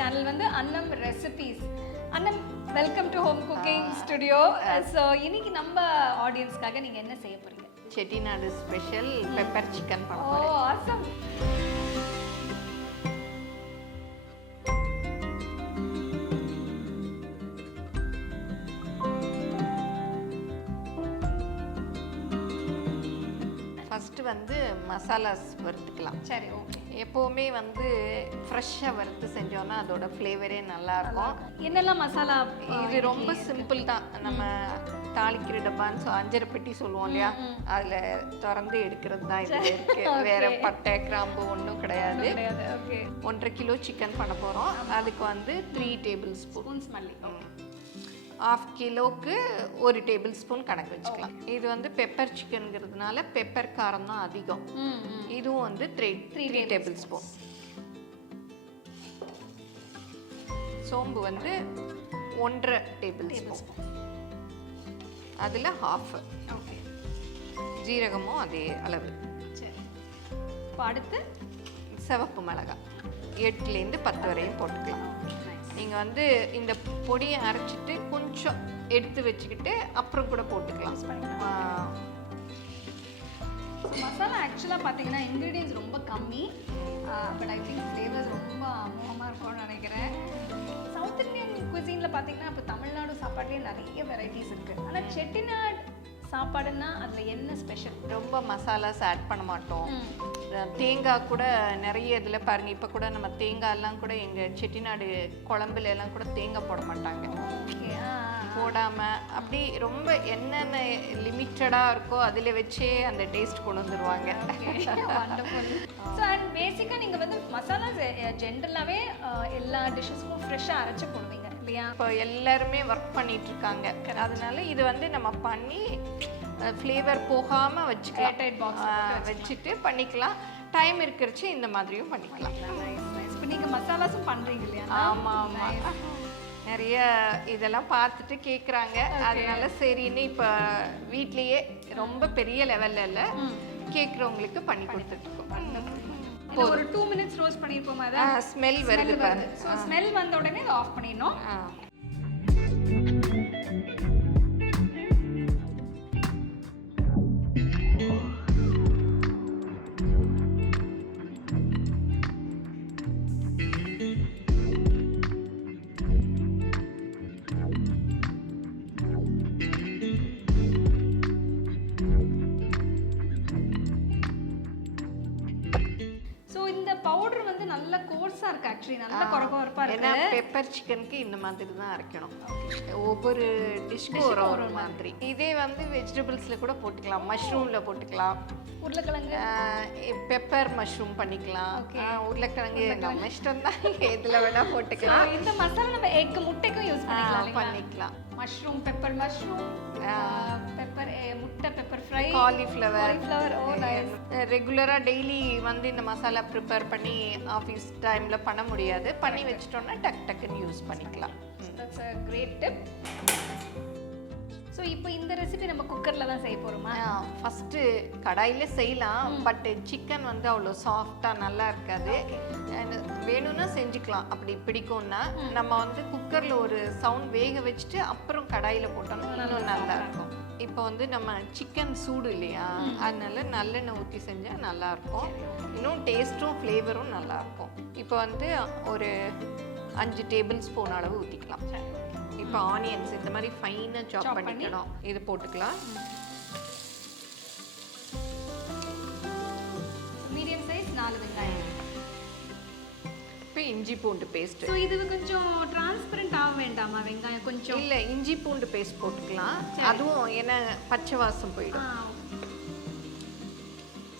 Channel வந்து அன்னம் recipes. அன்னம், welcome to home cooking studio. So இன்னைக்கு நம்ம ஆடியன்ஸ்க்காக நீங்கள் என்ன செய்ய போறீங்க? செட்டிநாடு ஸ்பெஷல் பெப்பர் சிக்கன் பண்ண ஓ போறேன். ஆசம். ஃபஸ்ட்டு வந்து மசாலாஸ் வறுத்துக்கலாம். சரி, ஓகே. எப்போவுமே வந்து ஃப்ரெஷ்ஷாக வறுத்து செஞ்சோன்னா அதோட ஃப்ளேவரே நல்லாயிருக்கும். என்னெல்லாம் மசாலா? இது ரொம்ப சிம்பிள் தான். நம்ம தாளிக்கிற டப்பான்னு அஞ்சரை பெட்டி சொல்லுவோம் இல்லையா, அதில் திறந்து எடுக்கிறது தான் இது இருக்கு. வேற பட்டை கிராம்பு ஒன்றும் கிடையாது. 1.5 கிலோ சிக்கன் பண்ண போகிறோம். அதுக்கு வந்து 3 டேபிள் ஸ்பூன்ஸ் மல்லி, 1/2 கிலோவுக்கு 1 டேபிள் ஸ்பூன் கணக்கு வச்சுக்கலாம். இது வந்து பெப்பர் சிக்கனுங்கிறதுனால பெப்பர் காரம் தான் அதிகம். இதுவும் வந்து 3 டேபிள் ஸ்பூன். சோம்பு வந்து 1.5 டேபிள் ஸ்பூன், அதில் 1/2. ஓகே. ஜீரகமும் அதே அளவு. சரி. இப்போ அடுத்து சிவப்பு மிளகாய் 8லேருந்து 10 வரையும் போட்டுக்கலாம். நீங்கள் வந்து இந்த பொடியை அரைச்சிட்டு கொஞ்சம் எடுத்து வச்சுக்கிட்டு அப்புறம் கூட போட்டுக்கலாம். மசாலா ஆக்சுவலாக பார்த்தீங்கன்னா இன்க்ரீடியன்ஸ் ரொம்ப கம்மி, பட் ஐ திங்க் ஃப்ளேவர்ஸ் ரொம்ப அமோகமாக இருக்கும்னு நினைக்கிறேன். சவுத் இந்தியன் குசினில் பார்த்தீங்கன்னா இப்போ தமிழ்நாடு சாப்பாடுலேயே நிறைய வெரைட்டிஸ் இருக்குது. ஆனால் செட்டிநாடு சாப்பாடுன்னா அதில் என்ன ஸ்பெஷல்? ரொம்ப மசாலாஸ் ஆட் பண்ண மாட்டோம். தேங்காய் கூட நிறைய இதில் பாருங்கள். இப்போ கூட நம்ம தேங்காயெல்லாம் கூட எங்கள் செட்டிநாடு குழம்புல எல்லாம் கூட தேங்காய் போட மாட்டாங்க. போடாமல் அப்படி ரொம்ப என்னென்ன லிமிட்டடாக இருக்கோ அதில் வச்சே அந்த டேஸ்ட் கொண்டு வந்துடுவாங்க. ஸோ அண்ட் பேசிக்காக நீங்கள் வந்து மசாலா ஜென்ரலாகவே எல்லா டிஷ்ஷஸ்க்கும் ஃப்ரெஷ்ஷாக அரைச்சி போடுவீங்க இல்லையா? இப்போ எல்லாருமே ஒர்க் பண்ணிட்டு இருக்காங்க. அதனால இது வந்து நம்ம பண்ணி ஃப்ளேவர் போகாமல் வச்சுக்கலாம். வச்சுட்டு பண்ணிக்கலாம். டைம் இருக்கிறச்சு இந்த மாதிரியும் பண்ணிக்கலாம். இப்போ நீங்கள் மசாலாஸும் பண்ணுறீங்க இல்லையா? ஆமாம் ஆமாம். நிறைய இதெல்லாம் பார்த்துட்டு கேட்குறாங்க. அதனால சரின்னு இப்போ வீட்லேயே ரொம்ப பெரிய லெவலில் இல்லை, கேட்குறவங்களுக்கு பண்ணி கொடுத்துட்ருக்கோம். ஒரு 2 minutes ரோஸ்ட் பண்ணியிருப்போமா? அதான் ஸ்மெல் வருது பாரு. ஸோ ஸ்மெல் வந்த உடனே இதை ஆஃப் பண்ணிடணும். பவுடர் வந்து நல்ல கோர்ஸா இருக்கு. ஆக்சுவலி நல்ல கொரகொரப்பா இருக்கு. ஏன்னா பெப்பர் சிக்கனுக்கு இந்த மாதிரி தான் அரைக்கணும். ஒவ்வொரு டிஷ்க்கும் ஒரு மாதிரி. இதே வந்து வெஜிடபிள்ஸ்ல கூட போட்டுக்கலாம். மஷ்ரூம்ல போட்டுக்கலாம். உருளைக்கிழங்கு பெப்பர் மஷ்ரூம் பண்ணிக்கலாம். உருளைக்கிழங்கு நம்ம இஷ்டம் தான், எதுல வேணா போட்டுக்கலாம். இந்த மசாலா நம்ம எக் முட்டைக்கும் யூஸ் பண்ணிக்கலாம். மஷ்ரூம், பெப்பர் மஷ்ரூம், பெப்பர் முட்டை, பெப்பர் ஃப்ரை, காலிஃப்ளவர். ஓ நைஸ். ரெகுலரா டெய்லி வந்து இந்த மசாலா ப்ரிப்பேர் பண்ணி ஆஃபீஸ் டைம்ல பண்ண முடியாது. பண்ணி வச்சிட்டோம்னா டக் டக்குன்னு யூஸ் பண்ணிக்கலாம். That's a great tip. So இப்போ இந்த ரெசிபி நம்ம குக்கரில் தான் செய்ய போகிறோமா? ஃபஸ்ட்டு கடாயில் செய்யலாம். பட் சிக்கன் வந்து அவ்வளோ சாஃப்டாக நல்லா இருக்காது. வேணும்னா செஞ்சுக்கலாம். அப்படி பிடிக்கும்னா நம்ம வந்து குக்கரில் ஒரு சவுண்ட் வேக வச்சுட்டு அப்புறம் கடாயில் போட்டோம்னா இன்னும் நல்லா இருக்கும். இப்போ வந்து நம்ம சிக்கன் சூடு இல்லையா, அதனால நல்லெண்ணெய் ஊற்றி செஞ்சால் நல்லாயிருக்கும். இன்னும் டேஸ்ட்டும் ஃப்ளேவரும் நல்லாயிருக்கும். இப்போ வந்து ஒரு 5 டேபிள் ஸ்பூன் அளவு ஊற்றிக்கலாம். இப்போ ஆனியன்ஸ் இந்த மாதிரி ஃபைனாக சாப் பண்ணிக்கணும். இது போட்டுக்கலாம். மீடியம் சைஸ் 4 வெங்காயம். இப்போ இஞ்சி பூண்டு பேஸ்ட். ஸோ இது கொஞ்சம் டிரான்ஸ்பரண்ட் ஆக வேண்டாமா வெங்காயம்? கொஞ்சம் இல்லை, இஞ்சி பூண்டு பேஸ்ட் போட்டுக்கலாம். அதுவும் ஏன்னா பச்சை வாசம் போயிடும்.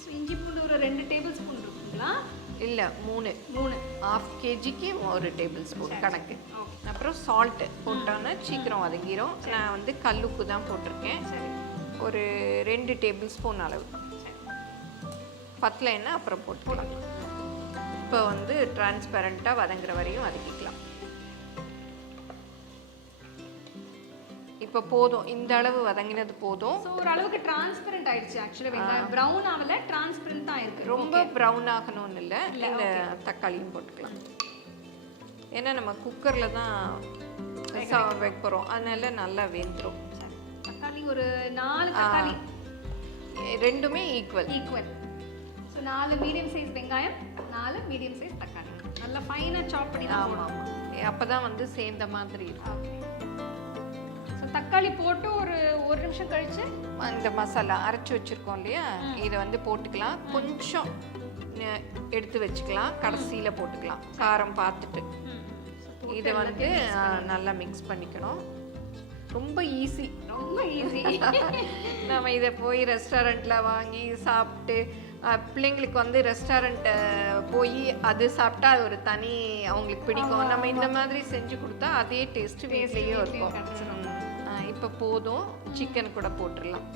ஸோ இஞ்சி பூண்டு ஒரு 2 டேபிள் ஸ்பூன் இருக்குங்களா? இல்லை, 3 1/2 kgக்கு 1 டேபிள் ஸ்பூன் கணக்கு. அப்புறம் சால்ட்டு போட்டோன்னா சீக்கிரம் வதங்கிடும். நான் வந்து கல்லுப்பு தான் போட்டிருக்கேன். ஒரு 2 டேபிள் ஸ்பூன் அளவு. பத்தலைன்னா அப்புறம் போட்டுக்கலாம். இப்போ வந்து டிரான்ஸ்பரண்ட்டாக வதங்குற வரையும் வதக்கிக்கலாம். இப்போ போதும், இந்த அளவு வதங்கினது போதும். ஸோ ஒரு அளவுக்கு டிரான்ஸ்பரண்ட் ஆயிடுச்சு. ஆக்சுவலாக வெங்காயம் ப்ரௌன் ஆகல, டிரான்ஸ்பரண்ட் தான் இருக்கு. ரொம்ப ப்ரௌன் ஆகணும்னு இல்லை. இந்த தக்காளியும் போட்டுக்கலாம். ஏன்னா நம்ம குக்கரில் தான் வைக்க போகிறோம், அதனால நல்லா வெந்துடும். தக்காளி ஒரு 4 தக்காளி, ரெண்டுமே ஈக்குவல். ஸோ 4 மீடியம் சைஸ் வெங்காயம், 4 மீடியம் சைஸ் தக்காளி நல்லா ஃபைனாக சாப் பண்ணி தான் போடணும். அப்போ தான் வந்து சேர்ந்த மாதிரி இருக்கும். ஸோ தக்காளி போட்டு ஒரு 1 நிமிஷம் கழிச்சு இந்த மசாலா அரைச்சி வச்சுருக்கோம் இல்லையா, இதை வந்து போட்டுக்கலாம். கொஞ்சம் எடுத்து வச்சுக்கலாம், கடைசியில் போட்டுக்கலாம் காரம் பார்த்துட்டு. இதை வந்து நல்லா மிக்ஸ் பண்ணிக்கணும். ரொம்ப ஈஸி. நம்ம இதை போய் ரெஸ்டாரண்ட்டில் வாங்கி சாப்பிட்டு பிள்ளைங்களுக்கு வந்து ரெஸ்டாரண்ட்டை போய் அது சாப்பிட்டா அது ஒரு தனி அவங்களுக்கு பிடிக்கும். நம்ம இந்த மாதிரி செஞ்சு கொடுத்தா அதே டேஸ்ட்டு வீட்லேயும் இருக்கும். இப்போ போதும், சிக்கன் கூட போட்டுடலாம்.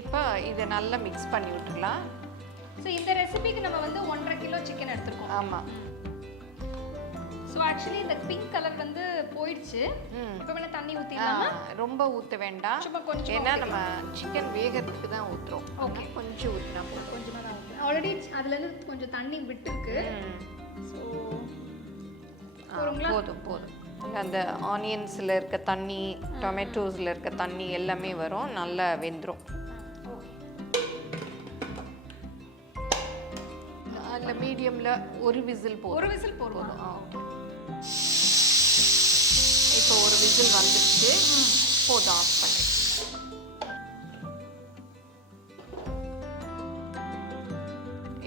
இப்போ இதை நல்லா மிக்ஸ் பண்ணி விட்டுடலாம். ஸோ இந்த ரெசிபிக்கு நம்ம வந்து 1.5 கிலோ சிக்கன் எடுத்துருக்கோம். ஆமாம். ஸோ ஆக்சுவலி இந்த பிங்க் கலர் வந்து போயிடுச்சு. இப்போ வேணா தண்ணி ஊற்றிடலாமா? ரொம்ப ஊற்ற வேண்டாம், சும்மா கொஞ்சம். ஏன்னா நம்ம சிக்கன் வேகிறதுக்கு தான் ஊற்றுறோம். ஓகே, கொஞ்சம் ஊற்றினா போதும். கொஞ்சமாக தான் ஊற்றுறேன். ஆல்ரெடி அதுலேருந்து கொஞ்சம் தண்ணி விட்டுருக்கு. ஸோ போதும் போதும். அந்த ஆனியன்ஸில் இருக்க தண்ணி, டொமேட்டோஸில் இருக்க தண்ணி எல்லாமே வரும், நல்லா வெந்துடும். அதில் மீடியமில் ஒரு விசில் போதும். இப்போ ஒரு விசில் வந்துடுச்சு, போதும், ஆஃப் பண்ணி.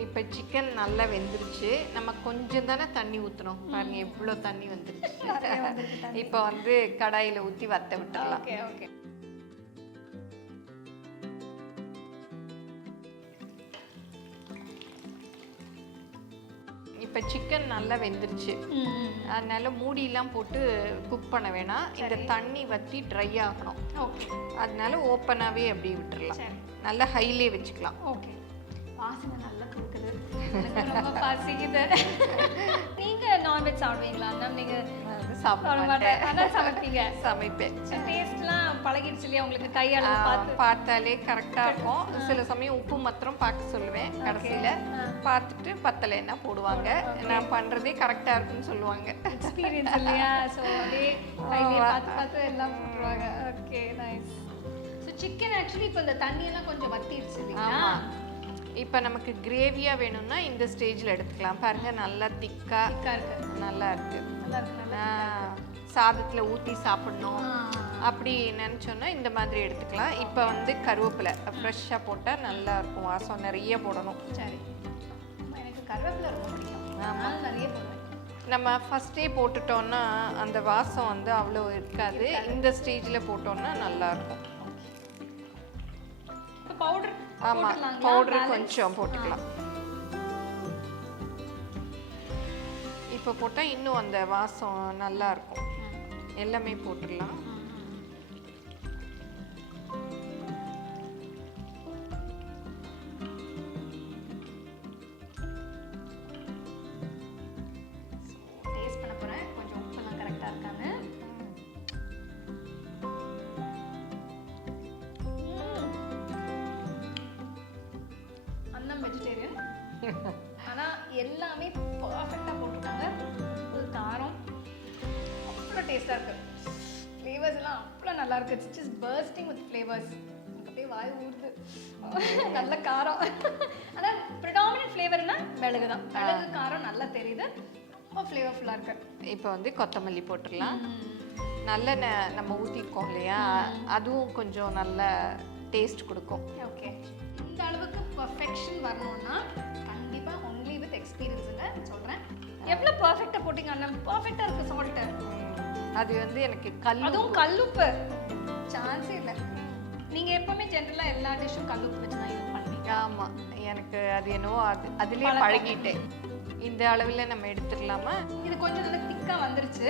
இப்போ சிக்கன் நல்லா வெந்துருச்சு. நம்ம கொஞ்சம் தானே தண்ணி ஊற்றணும், பாருங்க எவ்வளோ தண்ணி வந்துருச்சு. இப்போ வந்து கடாயில் ஊற்றி வத்த விட்டுடலாம். ஓகே. இப்போ சிக்கன் நல்லா வெந்துருச்சு, அதனால மூடியெல்லாம் போட்டு குக் பண்ண வேணாம். இந்த தண்ணி வற்றி ட்ரை ஆகணும். ஓகே, அதனால ஓப்பனாகவே அப்படி விட்டுடலாம். நல்லா ஹைலே வச்சுக்கலாம். ஓகே. வாசனை நல்லா கொடுக்குது, ரொம்ப பசிக்குது. நீங்க நான்வெஜ் சாப்பிடுவீங்களா? நீங்க சமைப்பீங்க? சமைப்பேன். டேஸ்ட்லாம் பழகிடுச்சு இல்லையா உங்களுக்கு? கையால பார்த்தாலே கரெக்டாக இருக்கும். சில சமயம் உப்பு மாத்திரம் பார்க்க சொல்லுவேன், கடைசியில் பார்த்துட்டு பத்தலைன்னா போடுவாங்க. நான் பண்ணுறதே கரெக்டாக இருக்குன்னு சொல்லுவாங்க. எக்ஸ்பீரியன்ஸ் இல்லையா? ஸோ அப்படியே பார்த்து எல்லாம் போட்டுருவாங்க. Okay, nice. So chicken actually இப்போ இந்த தண்ணியெல்லாம் கொஞ்சம் வத்திடுச்சு இல்லையா? இப்போ நமக்கு கிரேவியாக வேணும்னா இந்த ஸ்டேஜில் எடுத்துக்கலாம். பாருங்க நல்லா திக்காக இருக்கு, நல்லா இருக்கு. சாதத்தில் ஊற்றி சாப்பிடணும் அப்படி நினச்சோன்னா இந்த மாதிரி எடுத்துக்கலாம். இப்போ வந்து கருவேப்பிலை ஃப்ரெஷ்ஷாக போட்டால் நல்லா இருக்கும், வாசம் நிறைய போடணும். சரி, எனக்கு கருவேப்பிலை ரொம்ப பிடிக்கும். ஆமாம், நிறைய போடுவேன். நம்ம ஃபஸ்ட்டே போட்டுட்டோன்னா அந்த வாசம் வந்து அவ்வளோ இருக்காது. இந்த ஸ்டேஜில் போட்டோன்னா நல்லாயிருக்கும். பவுடர், ஆமாம், பவுடர் கொஞ்சம் போட்டுக்கலாம். இப்போ போட்டால் இன்னும் அந்த வாசம் நல்லா இருக்கும். எல்லாமே போட்டுடலாம். டேஸ்ட் பண்ண போகிறேன், கொஞ்சம் உப்பெல்லாம் கரெக்டாக இருக்கான்னு. அன்னம் வெஜிடேரியன், ஆனால் எல்லாமே பர்ஃபெக்டாக போட்டிருக்காங்க. ஒரு காரம் அவ்வளோ டேஸ்ட்டாக இருக்குது. ஃப்ளேவர்ஸ் எல்லாம் அவ்வளோ நல்லா இருக்குது. It's just bursting with flavours. அப்படியே வாய் ஊறுது. நல்ல காரம். ஆனால் ப்ரிடாமினன்ட் ஃப்ளேவர்னா மிளகு தான். மிளகு காரம் நல்லா தெரியுது, ரொம்ப ஃப்ளேவர்ஃபுல்லாக இருக்குது. இப்போ வந்து கொத்தமல்லி போட்டுடலாம். நல்லெண்ணெய் நம்ம ஊற்றிருக்கோம் இல்லையா, அதுவும் கொஞ்சம் நல்ல டேஸ்ட் கொடுக்கும். ஓகே, இந்த அளவுக்கு பர்ஃபெக்ஷன் வரணும்னா கண்டிப்பாக ஒன்லி வித் எக்ஸ்பீரியன்ஸுங்க சொல்கிறேன். எவ்வளோ பர்ஃபெக்டாக போட்டிங்க அண்ணா? பர்ஃபெக்டாக இருக்குது சால்ட்டு. அது வந்து எனக்கு அதுவும் கல்லுப்பு சான்ஸே இல்லை. நீங்கள் எப்போவுமே ஜென்ரலாக எல்லா டிஷ்ஷும் கல்லுப்பு வச்சு தான் யூஸ் பண்ணுவீங்க. ஆமாம், எனக்கு அது என்னவோ அதுலேயே பழகிட்டேன். இந்த அளவில் நம்ம எடுத்துக்கலாமா? இது கொஞ்சம் நல்லா திக்காக வந்துருச்சு.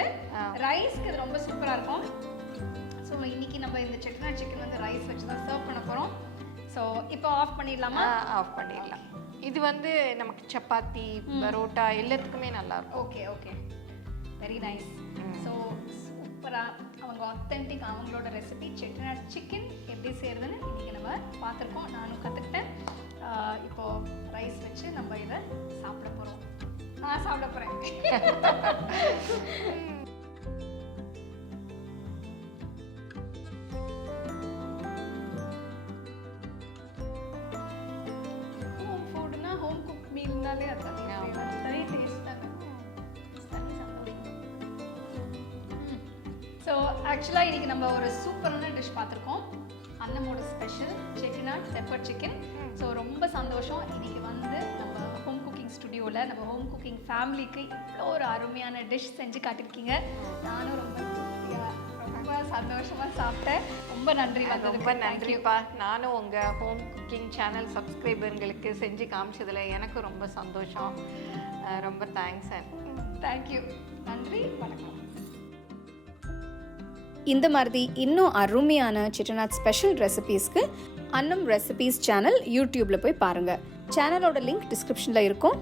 ரைஸ்க்கு இது ரொம்ப சூப்பராக இருக்கும். ஸோ இன்னைக்கு நம்ம இந்த செட்டிநாட் சிக்கன் வந்து ரைஸ் வச்சு தான் சர்வ் பண்ண போகிறோம். ஸோ இப்போ ஆஃப் பண்ணிடலாமா? ஆஃப் பண்ணிடலாம். இது வந்து நமக்கு சப்பாத்தி, பரோட்டா எல்லாத்துக்குமே நல்லாயிருக்கும். Okay okay, very nice. So சூப்பராக அவங்க ஆத்தென்டிக் அவங்களோட ரெசிபி செட்டிநாட் சிக்கன் எப்படி செய்கிறதுன்னு இன்றைக்கி நம்ம பார்த்துருக்கோம். நானும் கற்றுக்கிட்டேன். இப்போது ரைஸ் வச்சு நம்ம இதை சாப்பிட போகிறோம். நான் சாப்பிட போகிறேன். ஹோம் ஃபுட்னா ஹோம் குக் மீல்னாலே அது நிறைய டேஸ்ட் தாங்க. ஸோ ஆக்சுவலாக இன்றைக்கி நம்ம ஒரு சூப்பரான டிஷ் பார்த்துருக்கோம். அன்னமோட special Chettinad pepper chicken. So ரொம்ப சந்தோஷம் இன்றைக்கி வந்து நம்ம ஹோம் குக்கிங் ஸ்டுடியோவில் நம்ம ஹோம் குக்கிங் ஃபேமிலிக்கு இவ்வளோ ஒரு அருமையான டிஷ் செஞ்சு காட்டியிருக்கீங்க. நானும் ரொம்ப ரொம்ப சந்தோஷமாக சாப்பிட்டேன். ரொம்ப நன்றி வந்தது. ரொம்ப நன்றிப்பா. நானும் உங்கள் ஹோம் குக்கிங் சேனல் சப்ஸ்கிரைபர்களுக்கு செஞ்சு காமிச்சதில் எனக்கு ரொம்ப சந்தோஷம். ரொம்ப தேங்க்ஸ். தேங்க்யூ. நன்றி. வணக்கம். இந்த மாதிரி இன்னும் அருமையான செட்டிநாட் ஸ்பெஷல் ரெசிபீஸ்க்கு அன்னம் ரெசிபீஸ் சேனல் யூடியூப்பில் போய் பாருங்கள். சேனலோட லிங்க் டிஸ்கிரிப்ஷனில் இருக்கும்.